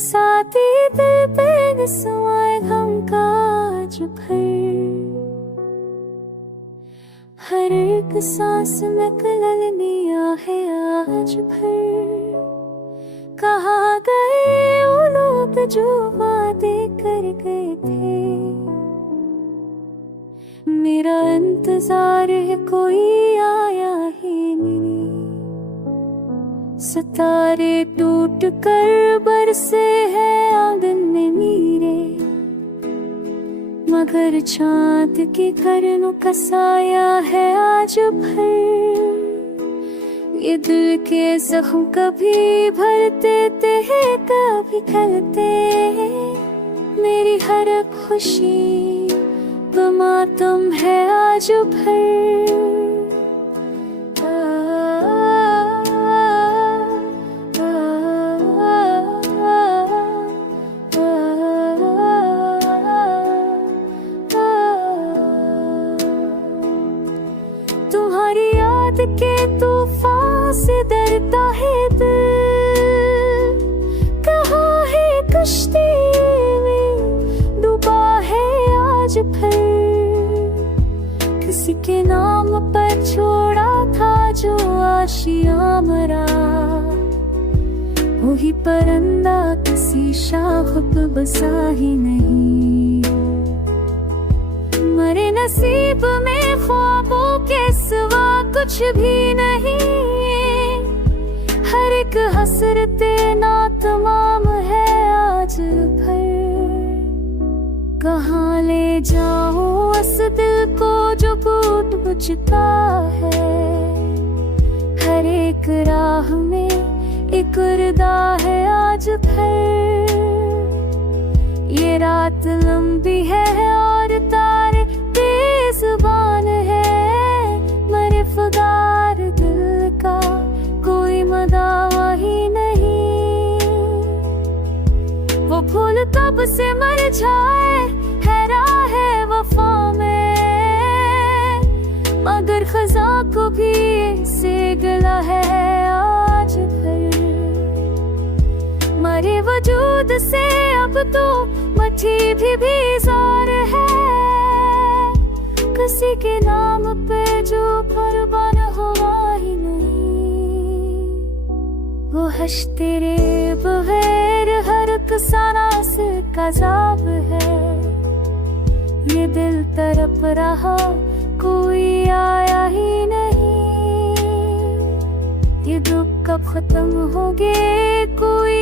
बरसाती दिल पे निस्वाए गम का आज भर। हर एक सांस में कलनिया है आज भर। कहाँ गए वो लोग जो वादे कर गए थे। मेरा इंतजार है कोई आया ही नहीं। सितारे टूट कर बरसे हैं आंगन में नीरे, मगर चांद की किरणों का साया है आज भर। ये दिल के जख्म कभी भरते थे कभी खलते। मेरी हर खुशी वो मातम है आज भर। तुम्हारी याद के तूफान से डरता है दिल। कहाँ है कश्ती में डूबा है आज भर। किसी के नाम पर छोड़ा था जो आशियाँ मरा। वही परिंदा किसी शाख पे बसा ही नहीं। मरे नसीब में ख्वाबों के सिवा कुछ भी नहीं। हर एक हसरते ना तमाम है आज भर। कहाँ ले जाऊं उस दिल को जो टूट बुझता है। हर एक राह में एक रिदा है आज भर। ये रात लंबी है और तारे बेजुबान है। मरे फुगार दिल का कोई मदावा ही नहीं। वो फूल कब से मर जाए है राह है वफा में। मगर खजा को भी से गला है आज भर। मरे वजूद से अब तो मठी भी बेजार है। किसी के नाम पे जो कुर्बान हुआ ही नहीं। वो हश तेरे बगैर हर सांस का जाब है। ये दिल तरफ रहा कोई आया ही नहीं। ये दुख कब खत्म होगे कोई